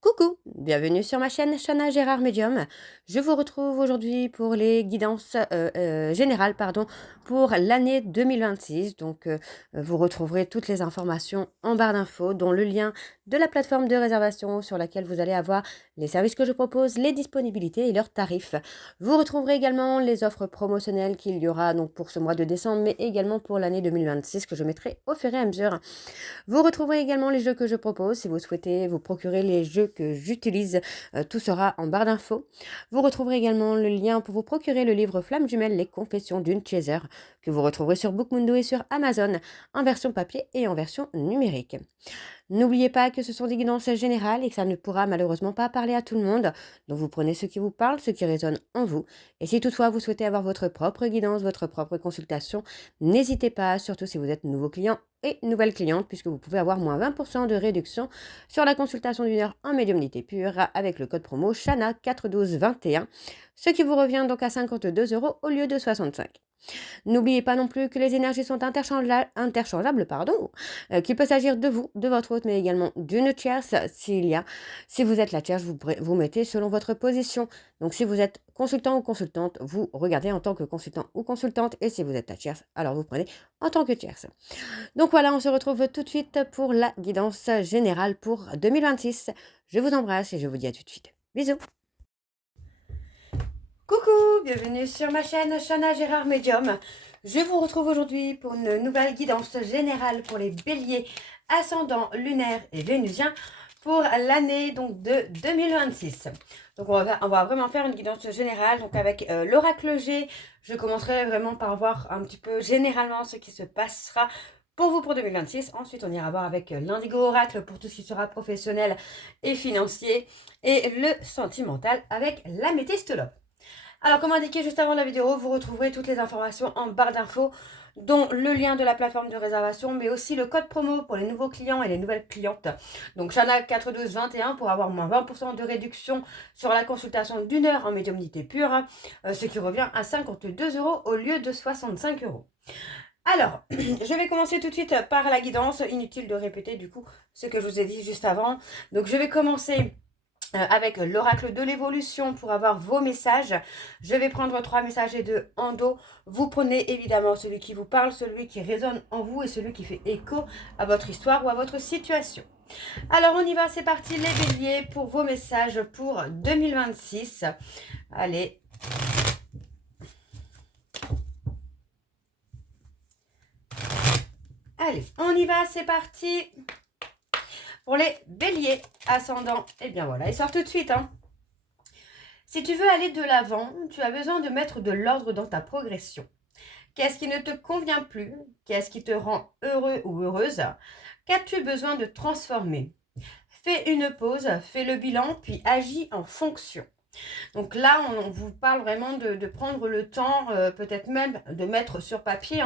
Coucou, bienvenue sur ma chaîne Chana Gérard Medium. Je vous retrouve aujourd'hui pour les guidances générales pour l'année 2026. Vous retrouverez toutes les informations en barre d'infos, dont le lien de la plateforme de réservation sur laquelle vous allez avoir les services que je propose, les disponibilités et leurs tarifs. Vous retrouverez également les offres promotionnelles qu'il y aura donc pour ce mois de décembre, mais également pour l'année 2026 que je mettrai au fur et à mesure. Vous retrouverez également les jeux que je propose. Si vous souhaitez vous procurer les jeux que j'utilise, tout sera en barre d'infos. Vous retrouverez également le lien pour vous procurer le livre Flamme Jumelle, les confessions d'une chaser, que vous retrouverez sur Bookmundo et sur Amazon, en version papier et en version numérique. N'oubliez pas que ce sont des guidances générales et que ça ne pourra malheureusement pas parler à tout le monde. Donc vous prenez ce qui vous parle, ce qui résonne en vous. Et si toutefois vous souhaitez avoir votre propre guidance, votre propre consultation, n'hésitez pas, surtout si vous êtes nouveau client et nouvelle cliente, puisque vous pouvez avoir moins 20% de réduction sur la consultation d'une heure en médiumnité pure avec le code promo CHANA41221, ce qui vous revient donc à 52 € au lieu de 65. N'oubliez pas non plus que les énergies sont interchangeables, qu'il peut s'agir de vous, de votre hôte, mais également d'une tierce. Si vous êtes la tierce, vous mettez selon votre position. Donc si vous êtes consultant ou consultante, vous regardez en tant que consultant ou consultante, et si vous êtes la tierce, alors vous prenez en tant que tierce. Donc voilà, on se retrouve tout de suite pour la guidance générale pour 2026. Je vous embrasse et je vous dis à tout de suite. Bisous. Coucou, bienvenue sur ma chaîne Chana Gérard Medium. Je vous retrouve aujourd'hui pour une nouvelle guidance générale pour les béliers, ascendants, lunaires et vénusiens pour l'année donc de 2026. Donc on va vraiment faire une guidance générale donc avec l'oracle G. Je commencerai vraiment par voir un petit peu généralement ce qui se passera pour vous pour 2026. Ensuite, on ira voir avec l'indigo oracle pour tout ce qui sera professionnel et financier et le sentimental avec l'améthystologue. Alors, comme indiqué juste avant la vidéo, vous retrouverez toutes les informations en barre d'infos, dont le lien de la plateforme de réservation, mais aussi le code promo pour les nouveaux clients et les nouvelles clientes. Donc, Chana 41221 pour avoir moins 20% de réduction sur la consultation d'une heure en médiumnité pure, ce qui revient à 52 € au lieu de 65 €. Alors, je vais commencer tout de suite par la guidance. Inutile de répéter du coup ce que je vous ai dit juste avant. Donc, je vais commencer avec l'oracle de l'évolution pour avoir vos messages. Je vais prendre 3 messages et 2 en dos. Vous prenez évidemment celui qui vous parle, celui qui résonne en vous et celui qui fait écho à votre histoire ou à votre situation. Alors on y va, c'est parti les béliers pour vos messages pour 2026. Allez. Allez, on y va, c'est parti. Pour les béliers ascendants, eh bien voilà, il sort tout de suite. Si tu veux aller de l'avant, tu as besoin de mettre de l'ordre dans ta progression. Qu'est-ce qui ne te convient plus? Qu'est-ce qui te rend heureux ou heureuse? Qu'as-tu besoin de transformer? Fais une pause, fais le bilan, puis agis en fonction. Donc là, on vous parle vraiment de prendre le temps, peut-être même de mettre sur papier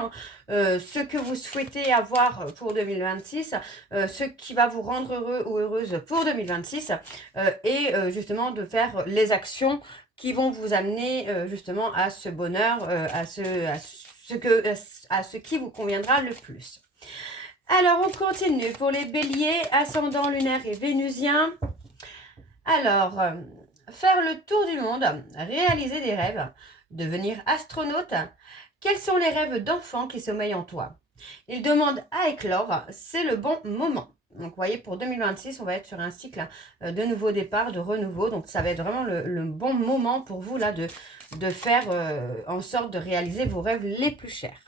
ce que vous souhaitez avoir pour 2026, ce qui va vous rendre heureux ou heureuse pour 2026, et justement de faire les actions qui vont vous amener justement à ce bonheur, à ce qui vous conviendra le plus. Alors, on continue pour les béliers, ascendant lunaire et vénusien. Alors, faire le tour du monde, réaliser des rêves, devenir astronaute. Quels sont les rêves d'enfant qui sommeillent en toi? Ils demandent à éclore, c'est le bon moment. Donc, vous voyez, pour 2026, on va être sur un cycle de nouveau départ, de renouveau. Donc, ça va être vraiment le bon moment pour vous, là, de faire en sorte de réaliser vos rêves les plus chers.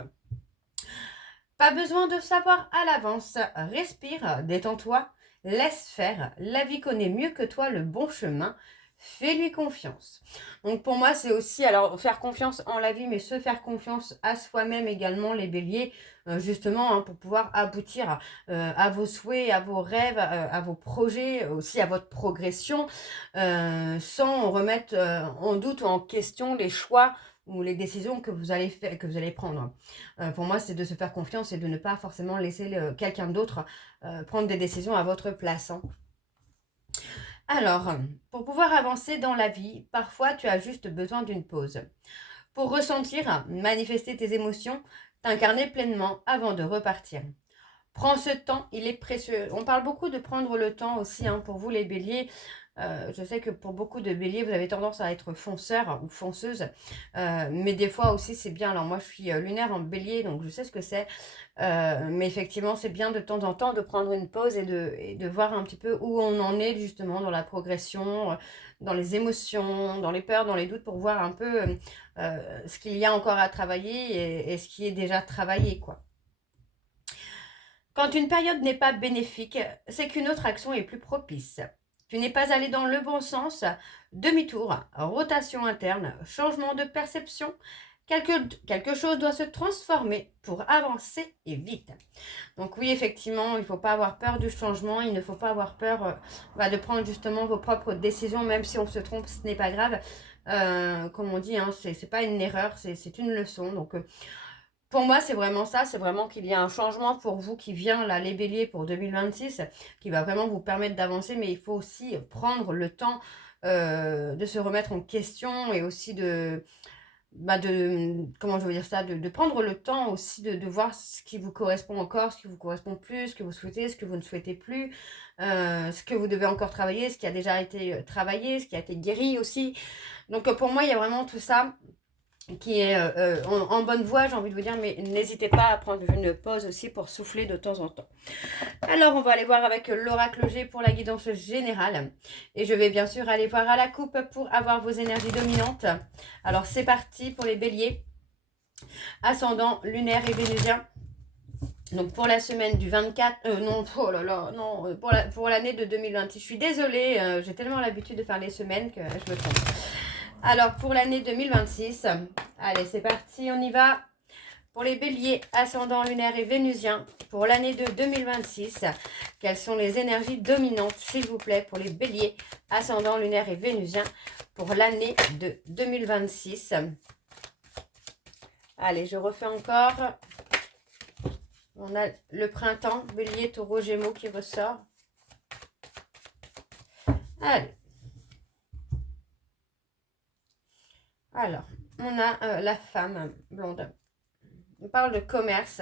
Pas besoin de savoir à l'avance. Respire, détends-toi, laisse faire. La vie connaît mieux que toi le bon chemin. Fais-lui confiance. Donc pour moi, c'est aussi, alors faire confiance en la vie, mais se faire confiance à soi-même également, les béliers, justement, pour pouvoir aboutir à vos souhaits, à vos rêves, à vos projets, aussi à votre progression, sans remettre en doute ou en question les choix ou les décisions que vous allez prendre. Pour moi, c'est de se faire confiance et de ne pas forcément laisser quelqu'un d'autre prendre des décisions à votre place. Alors, pour pouvoir avancer dans la vie, parfois tu as juste besoin d'une pause. Pour ressentir, manifester tes émotions, t'incarner pleinement avant de repartir. Prends ce temps, il est précieux. On parle beaucoup de prendre le temps aussi, hein, pour vous les béliers. Je sais que pour beaucoup de béliers, vous avez tendance à être fonceur ou fonceuse. Mais des fois aussi, c'est bien. Alors moi, je suis lunaire en bélier, donc je sais ce que c'est. Mais effectivement, c'est bien de temps en temps de prendre une pause et de voir un petit peu où on en est justement dans la progression, dans les émotions, dans les peurs, dans les doutes, pour voir un peu ce qu'il y a encore à travailler et ce qui est déjà travaillé, quoi. Quand une période n'est pas bénéfique, c'est qu'une autre action est plus propice. Tu n'es pas allé dans le bon sens, demi-tour, rotation interne, changement de perception. Quelque chose doit se transformer pour avancer et vite. Donc oui, effectivement, il ne faut pas avoir peur du changement, il ne faut pas avoir peur de prendre justement vos propres décisions, même si on se trompe, ce n'est pas grave. Comme on dit, hein, c'est pas une erreur, c'est une leçon. Donc pour moi, c'est vraiment ça, c'est vraiment qu'il y a un changement pour vous qui vient, là, les béliers, pour 2026, qui va vraiment vous permettre d'avancer, mais il faut aussi prendre le temps de se remettre en question et aussi comment je veux dire ça, de prendre le temps aussi de voir ce qui vous correspond encore, ce qui vous correspond plus, ce que vous souhaitez, ce que vous ne souhaitez plus, ce que vous devez encore travailler, ce qui a déjà été travaillé, ce qui a été guéri aussi. Donc pour moi, il y a vraiment tout ça qui est en bonne voie, j'ai envie de vous dire, mais n'hésitez pas à prendre une pause aussi pour souffler de temps en temps. Alors, on va aller voir avec l'oracle G pour la guidance générale. Et je vais bien sûr aller voir à la coupe pour avoir vos énergies dominantes. Alors, c'est parti pour les béliers. Ascendant, lunaire et vénusien. Donc, pour la semaine du 24... non, oh là là, non, pour l'année de 2026. Je suis désolée, j'ai tellement l'habitude de faire les semaines que je me trompe. Alors, pour l'année 2026, allez, c'est parti, on y va. Pour les béliers, ascendant lunaire et vénusien, pour l'année de 2026, quelles sont les énergies dominantes, s'il vous plaît, pour les béliers, ascendant lunaire et vénusien, pour l'année de 2026. Allez, je refais encore. On a le printemps, bélier, taureau, gémeaux qui ressort. Allez. Alors, on a la femme blonde. On parle de commerce,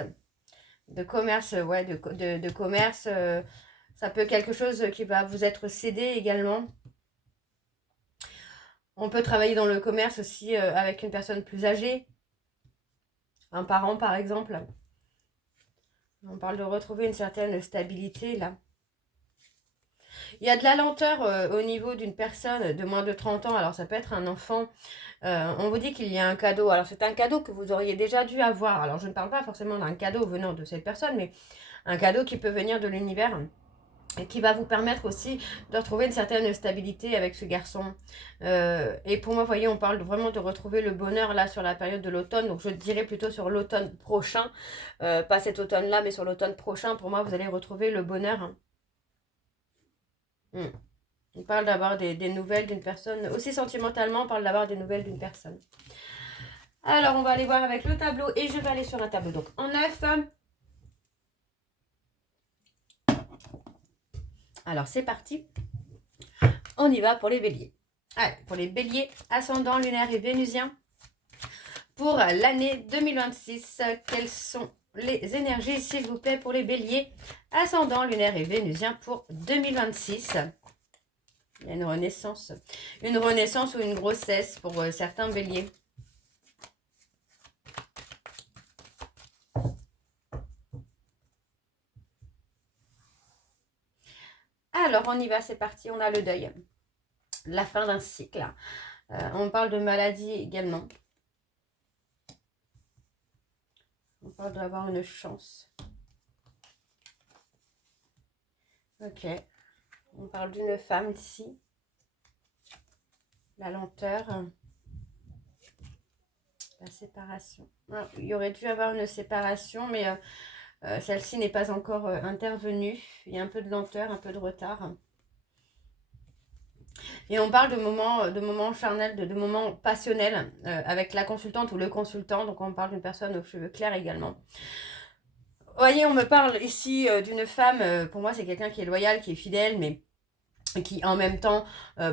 ouais, de commerce. Ça peut être quelque chose qui va vous être cédé également. On peut travailler dans le commerce aussi avec une personne plus âgée, un parent par exemple. On parle de retrouver une certaine stabilité là. Il y a de la lenteur au niveau d'une personne de moins de 30 ans. Alors ça peut être un enfant. On vous dit qu'il y a un cadeau. Alors c'est un cadeau que vous auriez déjà dû avoir. Alors je ne parle pas forcément d'un cadeau venant de cette personne, mais un cadeau qui peut venir de l'univers et qui va vous permettre aussi de retrouver une certaine stabilité avec ce garçon. Et pour moi, vous voyez, on parle vraiment de retrouver le bonheur là sur la période de l'automne. Donc je dirais plutôt sur l'automne prochain. Pas cet automne-là, mais sur l'automne prochain. Pour moi, vous allez retrouver le bonheur. On parle d'avoir des nouvelles d'une personne. Aussi sentimentalement, on parle d'avoir des nouvelles d'une personne. Alors, on va aller voir avec le tableau. Et je vais aller sur un tableau. Donc, en 9. Alors, c'est parti. On y va pour les béliers. Allez, pour les béliers, ascendant, lunaire et vénusien. Pour l'année 2026, quelles sont les énergies, s'il vous plaît, pour les béliers, ascendant, lunaire et vénusien pour 2026 ? Il y a une renaissance. Une renaissance ou une grossesse pour certains béliers. Alors, on y va, c'est parti. On a le deuil. La fin d'un cycle. On parle de maladie également. On parle d'avoir une chance. Ok. On parle d'une femme ici. La lenteur. La séparation. Alors, il y aurait dû avoir une séparation, mais celle-ci n'est pas encore intervenue. Il y a un peu de lenteur, un peu de retard. Et on parle de moments charnels, de moments passionnels avec la consultante ou le consultant. Donc on parle d'une personne aux cheveux clairs également. Vous voyez, on me parle ici d'une femme. Pour moi, c'est quelqu'un qui est loyal, qui est fidèle, mais qui en même temps,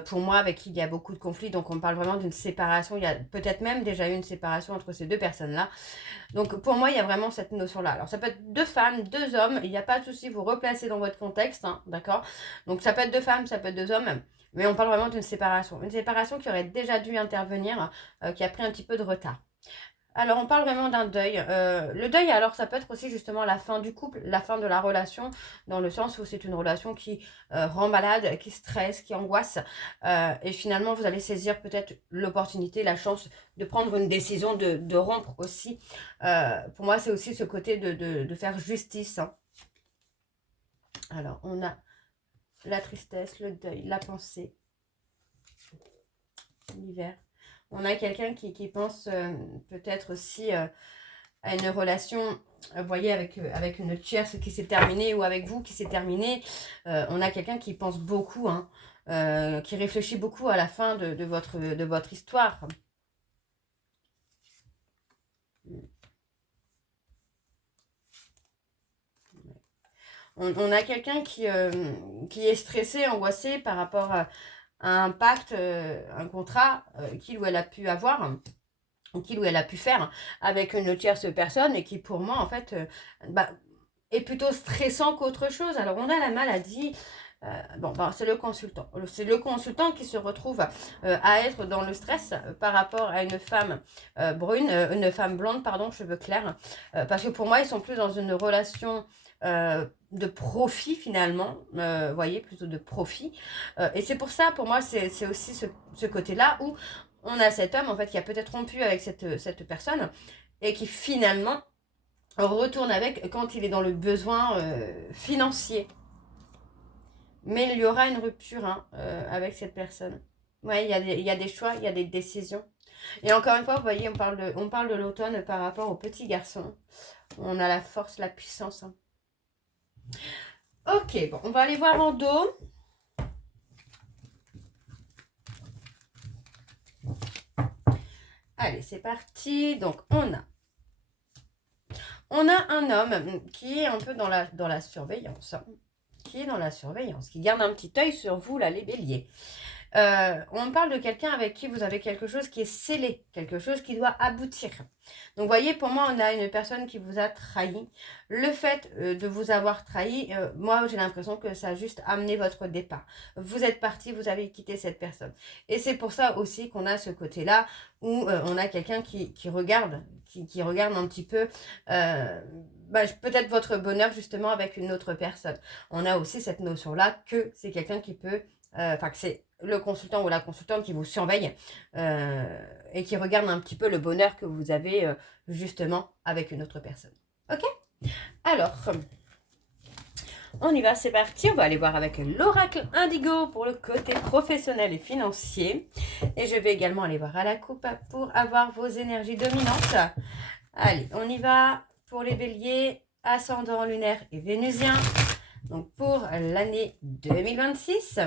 pour moi, avec qui il y a beaucoup de conflits, donc on parle vraiment d'une séparation, il y a peut-être même déjà eu une séparation entre ces deux personnes-là. Donc pour moi, il y a vraiment cette notion-là. Alors ça peut être deux femmes, deux hommes, il n'y a pas de souci, vous replacez dans votre contexte, hein, d'accord? Donc ça peut être deux femmes, ça peut être deux hommes, mais on parle vraiment d'une séparation. Une séparation qui aurait déjà dû intervenir, qui a pris un petit peu de retard. Alors, on parle vraiment d'un deuil. Le deuil, alors, ça peut être aussi justement la fin du couple, la fin de la relation, dans le sens où c'est une relation qui rend malade, qui stresse, qui angoisse. Et finalement, vous allez saisir peut-être l'opportunité, la chance de prendre une décision de rompre aussi. Pour moi, c'est aussi ce côté de faire justice, hein. Alors, on a la tristesse, le deuil, la pensée, l'hiver. On a quelqu'un qui pense peut-être aussi à une relation, vous voyez, avec une tierce qui s'est terminée ou avec vous qui s'est terminée. On a quelqu'un qui pense beaucoup, hein, qui réfléchit beaucoup à la fin de votre histoire. On a quelqu'un qui est stressé, angoissé par rapport à un pacte, un contrat qu'il ou elle a pu avoir, qu'il ou elle a pu faire avec une tierce personne et qui pour moi en fait est plutôt stressant qu'autre chose. Alors on a la maladie, c'est le consultant. C'est le consultant qui se retrouve à être dans le stress par rapport à une femme brune, une femme blonde, pardon, cheveux clairs. Parce que pour moi, ils sont plus dans une relation de profit finalement, vous voyez, plutôt de profit. Et c'est pour ça, pour moi, c'est aussi ce côté-là où on a cet homme en fait qui a peut-être rompu avec cette personne et qui finalement retourne avec quand il est dans le besoin financier. Mais il y aura une rupture hein, avec cette personne. Ouais, il y a des choix, il y a des décisions. Et encore une fois, vous voyez, on parle de l'automne par rapport au petit garçon. On a la force, la puissance. Hein. Ok, bon, on va aller voir en dos. Allez, c'est parti. Donc, on a un homme qui est un peu dans la surveillance. Hein, qui est dans la surveillance, qui garde un petit œil sur vous, là, les béliers. On parle de quelqu'un avec qui vous avez quelque chose qui est scellé, quelque chose qui doit aboutir. Donc, vous voyez, pour moi, on a une personne qui vous a trahi. Le fait de vous avoir trahi, moi, j'ai l'impression que ça a juste amené votre départ. Vous êtes parti, vous avez quitté cette personne. Et c'est pour ça aussi qu'on a ce côté-là où on a quelqu'un qui regarde, qui regarde un petit peu... peut-être votre bonheur justement avec une autre personne. On a aussi cette notion-là que c'est quelqu'un qui peut... que c'est le consultant ou la consultante qui vous surveille et qui regarde un petit peu le bonheur que vous avez justement avec une autre personne. Ok? Alors, on y va, c'est parti. On va aller voir avec l'oracle indigo pour le côté professionnel et financier. Et je vais également aller voir à la coupe pour avoir vos énergies dominantes. Allez, on y va pour les béliers, ascendant lunaire et vénusien. Donc pour l'année 2026.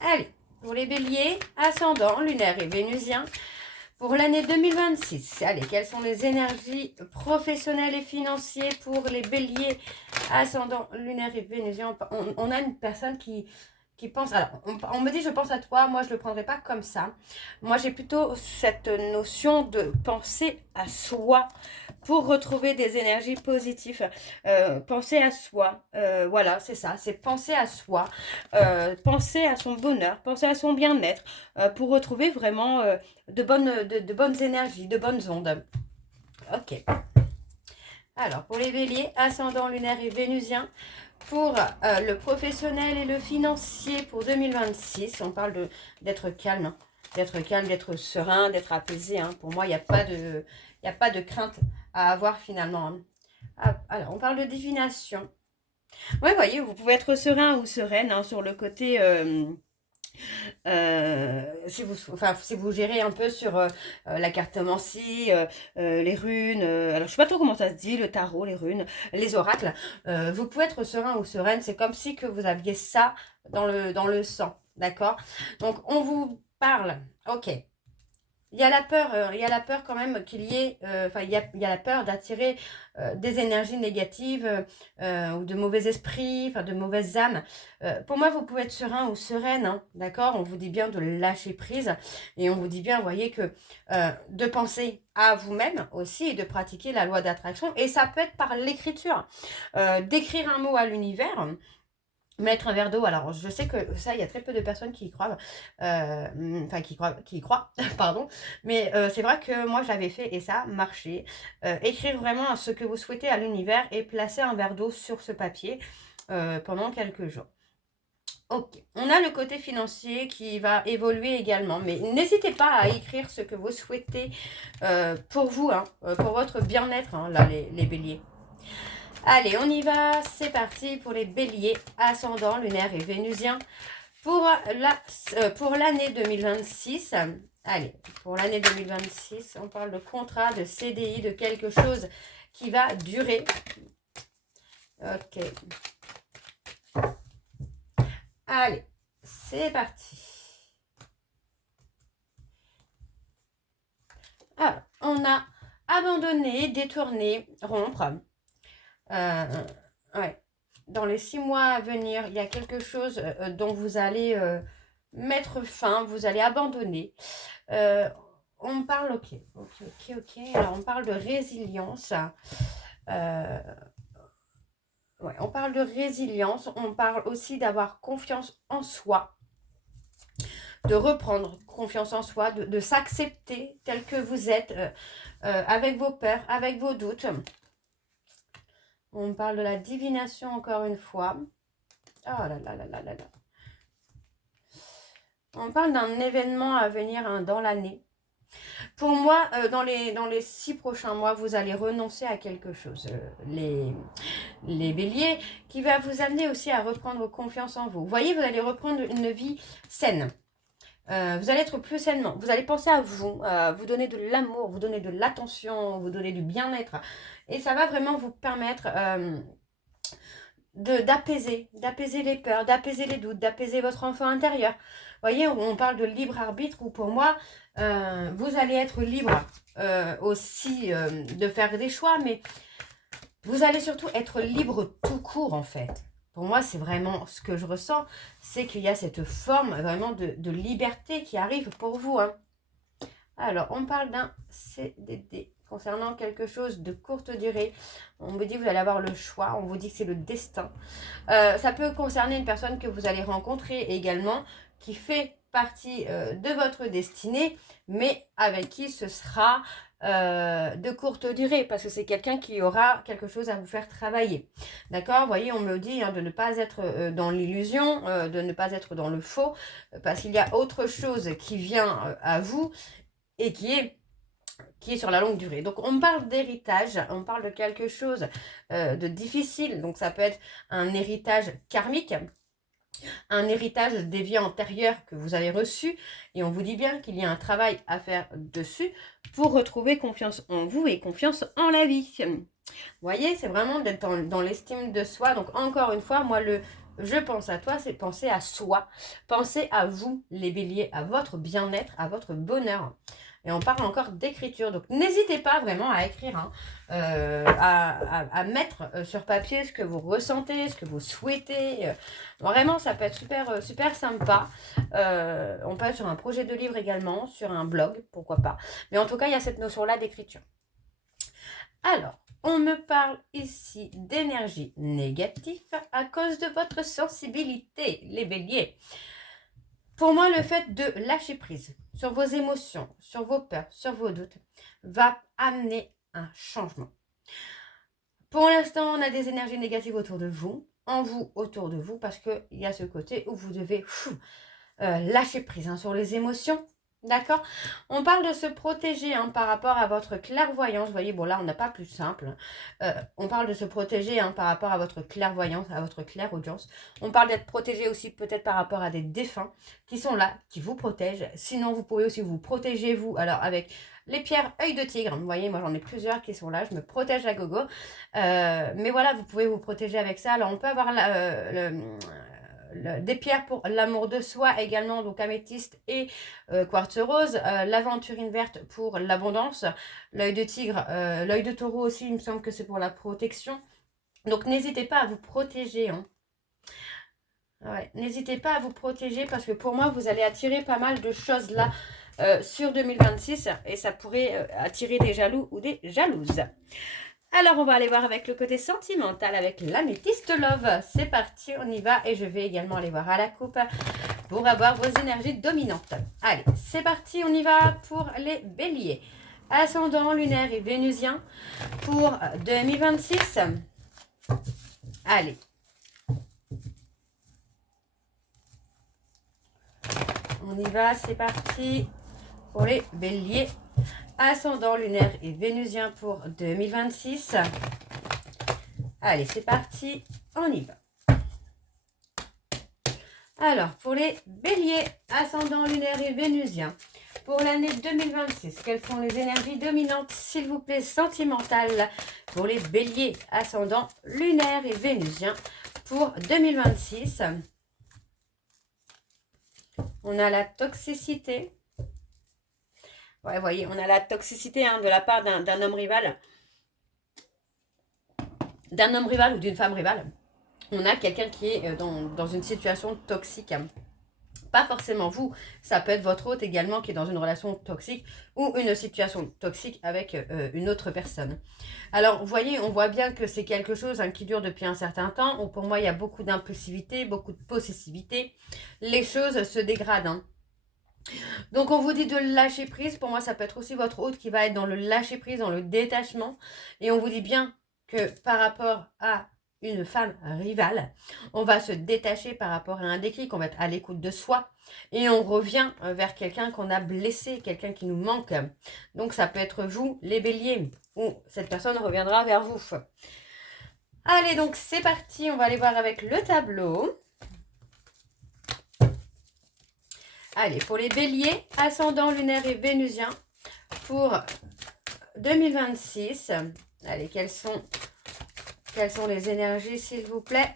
Allez, pour les béliers, ascendant, lunaire et vénusien, pour l'année 2026. Allez, quelles sont les énergies professionnelles et financières pour les béliers, ascendant, lunaire et vénusien? On a une personne qui pense... Alors, on me dit je pense à toi, moi je ne le prendrai pas comme ça. Moi j'ai plutôt cette notion de penser à soi pour retrouver des énergies positives. Penser à soi, voilà, c'est ça, c'est penser à soi, penser à son bonheur, penser à son bien-être, pour retrouver vraiment de bonnes énergies, de bonnes ondes. Ok. Alors, pour les béliers, ascendant lunaire et vénusien, pour le professionnel et le financier pour 2026, on parle d'être calme, hein, d'être serein, d'être apaisé. Hein. Pour moi, il n'y a pas de crainte à avoir finalement. Hein. Ah, alors, on parle de divination. Oui, voyez, vous pouvez être serein ou sereine hein, sur le côté... si vous gérez un peu sur la cartomancie, les runes, alors je sais pas trop comment ça se dit, le tarot, les runes, les oracles, vous pouvez être serein ou sereine, c'est comme si que vous aviez ça dans le sang, d'accord? Donc on vous parle, ok, il il y a la peur, il y a la peur quand même qu'il y ait, enfin, il y a la peur d'attirer des énergies négatives ou de mauvais esprits, enfin, de mauvaises âmes. Pour moi, vous pouvez être serein ou sereine, hein, d'accord? On vous dit bien de lâcher prise et on vous dit bien, vous voyez, que de penser à vous-même aussi et de pratiquer la loi d'attraction. Et ça peut être par l'écriture, d'écrire un mot à l'univers. Mettre un verre d'eau, alors je sais que ça, il y a très peu de personnes qui y croient, enfin qui y croient, pardon, mais c'est vrai que moi je l'avais fait et ça a marché. Écrire vraiment ce que vous souhaitez à l'univers et placer un verre d'eau sur ce papier pendant quelques jours. Ok, on a le côté financier qui va évoluer également, mais n'hésitez pas à écrire ce que vous souhaitez pour vous, hein, pour votre bien-être, hein, là les béliers. Allez, on y va, c'est parti pour les béliers, ascendant, lunaire et vénusien. Pour l'année 2026, allez, pour l'année 2026, on parle de contrat, de CDI, de quelque chose qui va durer. Ok. Allez, c'est parti. Alors, on a abandonné, détourné, rompre. Ouais. Dans les 6 mois à venir, il y a quelque chose dont vous allez mettre fin, vous allez abandonner. On parle, ok. Alors, on parle de résilience. Ouais, on parle de résilience. On parle aussi d'avoir confiance en soi, de reprendre confiance en soi, de s'accepter tel que vous êtes, avec vos peurs, avec vos doutes. On parle de la divination encore une fois. Oh là là là là là là. On parle d'un événement à venir hein, dans l'année. Pour moi, dans les 6 prochains mois, vous allez renoncer à quelque chose. Les béliers, qui va vous amener aussi à reprendre confiance en vous. Vous voyez, vous allez reprendre une vie saine. Vous allez être plus sainement. Vous allez penser à vous, vous donner de l'amour, vous donner de l'attention, vous donner du bien-être. Et ça va vraiment vous permettre d'apaiser les peurs, d'apaiser les doutes, d'apaiser votre enfant intérieur. Vous voyez, on parle de libre arbitre où pour moi, vous allez être libre aussi de faire des choix, mais vous allez surtout être libre tout court en fait. Pour moi, c'est vraiment ce que je ressens, c'est qu'il y a cette forme vraiment de liberté qui arrive pour vous. Hein. Alors, on parle d'un CDD concernant quelque chose de courte durée. On vous dit que vous allez avoir le choix, on vous dit que c'est le destin. Ça peut concerner une personne que vous allez rencontrer également, qui fait partie de votre destinée, mais avec qui ce sera de courte durée, parce que c'est quelqu'un qui aura quelque chose à vous faire travailler. D'accord? Vous voyez, on me dit hein, de ne pas être dans l'illusion, de ne pas être dans le faux, parce qu'il y a autre chose qui vient à vous et qui est sur la longue durée. Donc on parle d'héritage, on parle de quelque chose de difficile, donc ça peut être un héritage karmique, un héritage des vies antérieures que vous avez reçu, et on vous dit bien qu'il y a un travail à faire dessus pour retrouver confiance en vous et confiance en la vie. Vous voyez, c'est vraiment d'être dans l'estime de soi. Donc encore une fois, moi je pense à toi, c'est penser à soi. Pensez à vous, les béliers, à votre bien-être, à votre bonheur. Et on parle encore d'écriture. Donc n'hésitez pas vraiment à écrire, hein, à mettre sur papier ce que vous ressentez, ce que vous souhaitez. Vraiment, ça peut être super, super sympa. On peut être sur un projet de livre également, sur un blog, pourquoi pas. Mais en tout cas, il y a cette notion-là d'écriture. Alors, on me parle ici d'énergie négative à cause de votre sensibilité, les béliers. Pour moi, le fait de lâcher prise sur vos émotions, sur vos peurs, sur vos doutes, va amener un changement. Pour l'instant, on a des énergies négatives autour de vous, en vous, autour de vous, parce qu'il y a ce côté où vous devez lâcher prise hein, sur les émotions. D'accord? On parle de se protéger hein, par rapport à votre clairvoyance. Vous voyez, bon là, on n'a pas plus simple. On parle de se protéger hein, par rapport à votre clairvoyance, à votre clairaudience. On parle d'être protégé aussi peut-être par rapport à des défunts qui sont là, qui vous protègent. Sinon, vous pouvez aussi vous protéger, vous, alors avec les pierres œil de tigre. Vous voyez, moi, j'en ai plusieurs qui sont là. Je me protège à gogo. Mais voilà, vous pouvez vous protéger avec ça. Alors, on peut avoir des pierres pour l'amour de soi également, donc améthyste et quartz rose, l'aventurine verte pour l'abondance, l'œil de tigre, l'œil de taureau aussi, il me semble que c'est pour la protection. Donc n'hésitez pas à vous protéger, hein. Ouais, n'hésitez pas à vous protéger parce que pour moi, vous allez attirer pas mal de choses là sur 2026 et ça pourrait attirer des jaloux ou des jalouses. Alors, on va aller voir avec le côté sentimental avec l'améthyste love. C'est parti, on y va et je vais également aller voir à la coupe pour avoir vos énergies dominantes. Allez, c'est parti, on y va pour les béliers. Ascendant lunaire et vénusien pour 2026. Allez. On y va, c'est parti pour les béliers. Ascendant lunaire et vénusien pour 2026. Allez, c'est parti, on y va. Alors, pour les béliers, ascendant lunaire et vénusien, pour l'année 2026, quelles sont les énergies dominantes, s'il vous plaît, sentimentales, pour les béliers, ascendant lunaire et vénusien, pour 2026. On a la toxicité. Ouais, vous voyez, on a la toxicité hein, de la part d'un homme rival. D'un homme rival ou d'une femme rivale. On a quelqu'un qui est dans une situation toxique. Pas forcément vous, ça peut être votre hôte également qui est dans une relation toxique ou une situation toxique avec une autre personne. Alors, vous voyez, on voit bien que c'est quelque chose hein, qui dure depuis un certain temps, où pour moi, il y a beaucoup d'impulsivité, beaucoup de possessivité. Les choses se dégradent. Hein. Donc, on vous dit de lâcher prise. Pour moi, ça peut être aussi votre hôte qui va être dans le lâcher prise, dans le détachement. Et on vous dit bien que par rapport à une femme rivale, on va se détacher par rapport à un déclic, on va être à l'écoute de soi et on revient vers quelqu'un qu'on a blessé, quelqu'un qui nous manque. Donc ça peut être vous, les béliers, ou cette personne reviendra vers vous. Allez, donc c'est parti, on va aller voir avec le tableau. Allez, pour les béliers, ascendant lunaire et vénusien, pour 2026, allez, quelles sont les énergies, s'il vous plaît,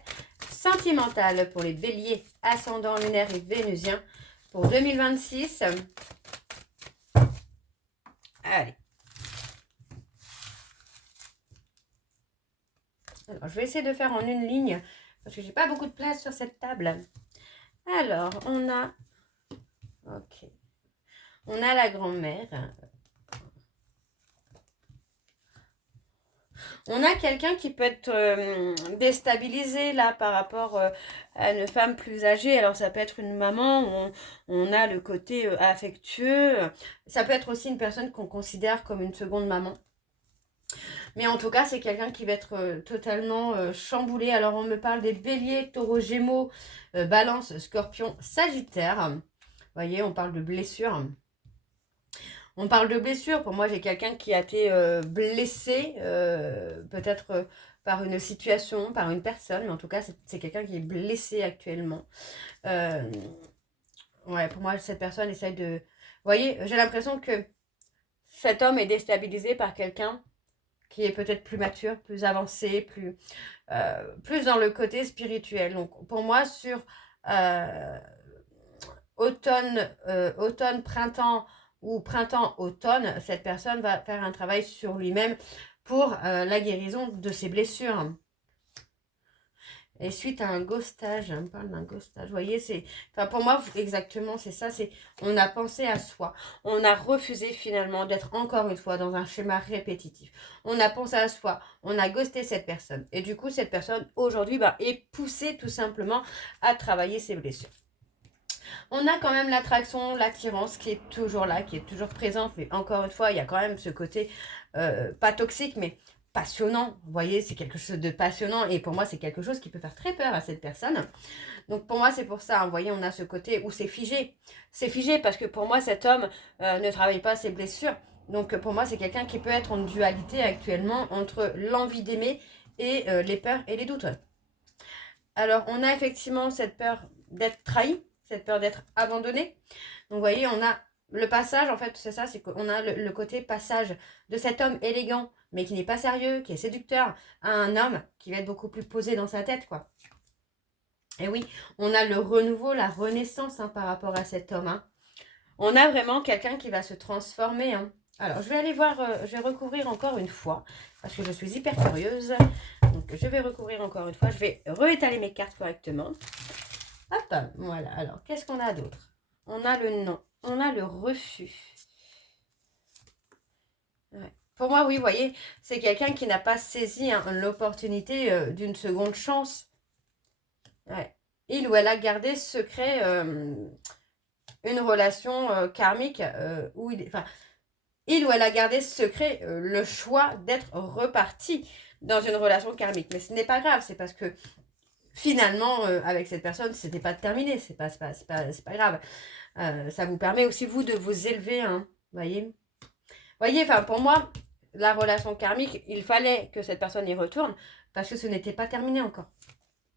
sentimentales pour les béliers, ascendant lunaire et vénusien pour 2026. Allez. Alors, je vais essayer de faire en une ligne parce que j'ai pas beaucoup de place sur cette table. Alors, on a... Ok. On a la grand-mère. On a quelqu'un qui peut être déstabilisé là par rapport à une femme plus âgée. Alors ça peut être une maman, on a le côté affectueux. Ça peut être aussi une personne qu'on considère comme une seconde maman. Mais en tout cas, c'est quelqu'un qui va être totalement chamboulé. Alors on me parle des béliers, taureaux, gémeaux, balance, scorpion, sagittaire. Vous voyez, on parle de blessures. On parle de blessure. Pour moi, j'ai quelqu'un qui a été blessé, peut-être par une situation, par une personne, mais en tout cas, c'est quelqu'un qui est blessé actuellement. Ouais, pour moi, cette personne essaye de... Vous voyez, j'ai l'impression que cet homme est déstabilisé par quelqu'un qui est peut-être plus mature, plus avancé, plus dans le côté spirituel. Donc, pour moi, sur automne, printemps, ou printemps-automne, cette personne va faire un travail sur lui-même pour la guérison de ses blessures. Et suite à un ghostage, on parle d'un ghostage, vous voyez, c'est, enfin pour moi, exactement, c'est ça, c'est, on a pensé à soi, on a refusé finalement d'être encore une fois dans un schéma répétitif, on a pensé à soi, on a ghosté cette personne, et du coup, cette personne, aujourd'hui, est poussée tout simplement à travailler ses blessures. On a quand même l'attraction, l'attirance qui est toujours là, qui est toujours présente, mais encore une fois, il y a quand même ce côté pas toxique, mais passionnant. Vous voyez, c'est quelque chose de passionnant et pour moi, c'est quelque chose qui peut faire très peur à cette personne. Donc pour moi, c'est pour ça, vous voyez, on a ce côté où c'est figé. C'est figé parce que pour moi, cet homme ne travaille pas ses blessures. Donc pour moi, c'est quelqu'un qui peut être en dualité actuellement entre l'envie d'aimer et les peurs et les doutes. Alors, on a effectivement cette peur d'être trahi, cette peur d'être abandonné. Donc, vous voyez, on a le passage, en fait, c'est ça, c'est qu'on a le côté passage de cet homme élégant, mais qui n'est pas sérieux, qui est séducteur, à un homme qui va être beaucoup plus posé dans sa tête, quoi. Et oui, on a le renouveau, la renaissance hein, par rapport à cet homme. Hein. On a vraiment quelqu'un qui va se transformer. Hein. Alors, je vais aller voir, je vais recouvrir encore une fois, parce que je suis hyper curieuse. Donc, je vais recouvrir encore une fois. Je vais réétaler mes cartes correctement. Hop, voilà. Alors, qu'est-ce qu'on a d'autre? On a le non, on a le refus. Ouais. Pour moi, oui, vous voyez, c'est quelqu'un qui n'a pas saisi hein, l'opportunité d'une seconde chance. Ouais. Il ou elle a gardé secret une relation karmique où il ou elle a gardé secret le choix d'être reparti dans une relation karmique. Mais ce n'est pas grave, c'est parce que finalement, avec cette personne, c'était pas terminé, c'est pas grave. Ça vous permet aussi, vous, de vous élever, hein, voyez. Voyez, enfin, pour moi, la relation karmique, il fallait que cette personne y retourne parce que ce n'était pas terminé encore.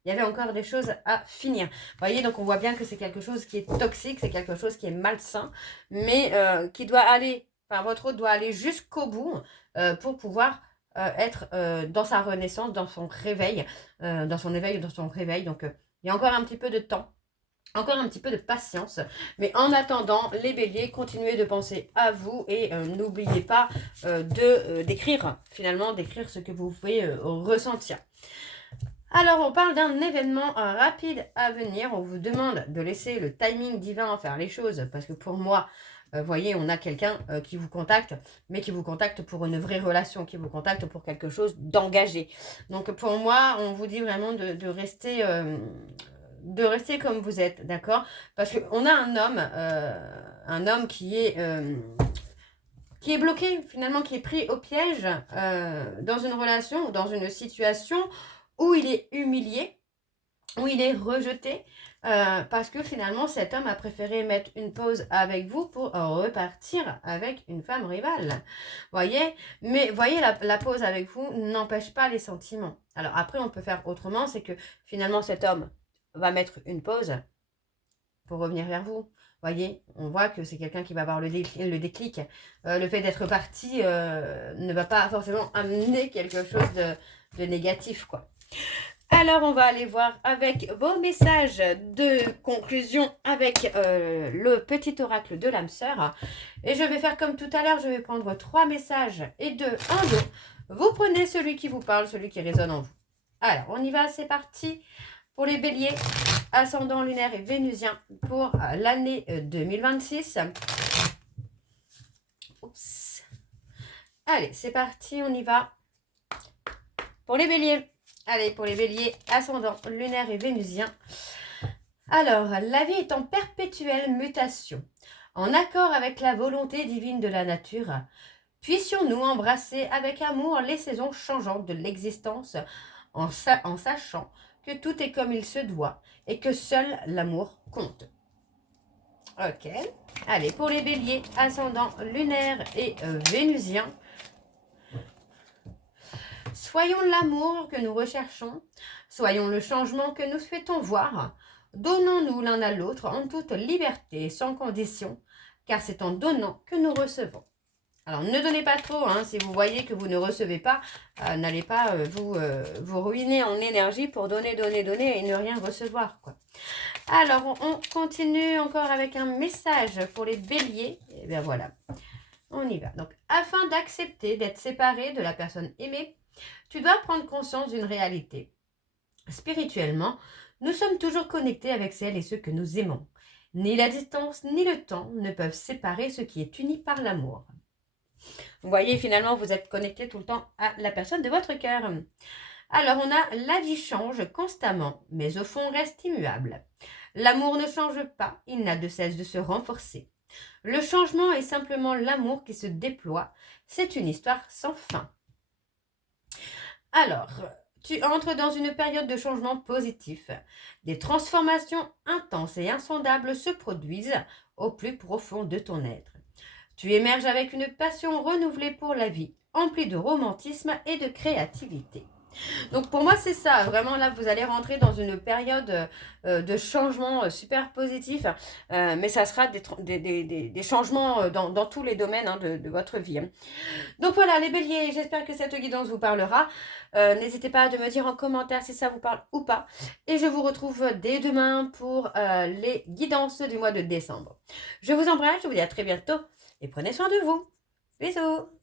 Il y avait encore des choses à finir. Vous voyez, donc on voit bien que c'est quelque chose qui est toxique, c'est quelque chose qui est malsain, mais qui doit aller, enfin votre hôte doit aller jusqu'au bout pour pouvoir être dans sa renaissance, dans son réveil, dans son éveil, dans son réveil. Donc il y a encore un petit peu de temps. Encore un petit peu de patience. Mais en attendant, les béliers, continuez de penser à vous et n'oubliez pas d'écrire, finalement, d'écrire ce que vous pouvez ressentir. Alors, on parle d'un événement rapide à venir. On vous demande de laisser le timing divin faire les choses. Parce que pour moi, vous voyez, on a quelqu'un qui vous contacte, mais qui vous contacte pour une vraie relation, qui vous contacte pour quelque chose d'engagé. Donc, pour moi, on vous dit vraiment de rester... de rester comme vous êtes, d'accord? Parce qu'on a un homme qui est bloqué, finalement, qui est pris au piège dans une relation, dans une situation où il est humilié, où il est rejeté, parce que finalement, cet homme a préféré mettre une pause avec vous pour repartir avec une femme rivale. Voyez? Mais voyez, la pause avec vous n'empêche pas les sentiments. Alors après, on peut faire autrement, c'est que finalement, cet homme va mettre une pause pour revenir vers vous. Voyez, on voit que c'est quelqu'un qui va avoir le déclic. Le fait d'être parti ne va pas forcément amener quelque chose de négatif, quoi. Alors, on va aller voir avec vos messages de conclusion avec le petit oracle de l'âme sœur. Et je vais faire comme tout à l'heure, je vais prendre 3 messages et 2 en dos. Vous prenez celui qui vous parle, celui qui résonne en vous. Alors, on y va, c'est parti. Pour les béliers, ascendant lunaire et vénusien pour l'année 2026. Oups. Allez, c'est parti, on y va. Pour les béliers. Allez, pour les béliers, ascendant lunaire et vénusien. Alors, la vie est en perpétuelle mutation. En accord avec la volonté divine de la nature, puissions-nous embrasser avec amour les saisons changeantes de l'existence en sachant que tout est comme il se doit et que seul l'amour compte. Ok. Allez, pour les béliers, ascendant lunaire et vénusien, soyons l'amour que nous recherchons, soyons le changement que nous souhaitons voir, donnons-nous l'un à l'autre en toute liberté, sans condition, car c'est en donnant que nous recevons. Alors, ne donnez pas trop, hein, si vous voyez que vous ne recevez pas, n'allez pas vous ruiner en énergie pour donner et ne rien recevoir, quoi. Alors, on continue encore avec un message pour les béliers. Et bien voilà, on y va. Donc, afin d'accepter d'être séparé de la personne aimée, tu dois prendre conscience d'une réalité. Spirituellement, nous sommes toujours connectés avec celles et ceux que nous aimons. Ni la distance ni le temps ne peuvent séparer ce qui est uni par l'amour. Vous voyez, finalement, vous êtes connecté tout le temps à la personne de votre cœur. Alors, on a la vie change constamment, mais au fond reste immuable. L'amour ne change pas, il n'a de cesse de se renforcer. Le changement est simplement l'amour qui se déploie. C'est une histoire sans fin. Alors, tu entres dans une période de changement positif. Des transformations intenses et insondables se produisent au plus profond de ton être. Tu émerges avec une passion renouvelée pour la vie, emplie de romantisme et de créativité. Donc pour moi, c'est ça. Vraiment, là, vous allez rentrer dans une période de changement super positif. Mais ça sera des changements dans tous les domaines hein, de votre vie. Hein. Donc voilà, les béliers, j'espère que cette guidance vous parlera. N'hésitez pas à me dire en commentaire si ça vous parle ou pas. Et je vous retrouve dès demain pour les guidances du mois de décembre. Je vous embrasse, je vous dis à très bientôt et prenez soin de vous. Bisous!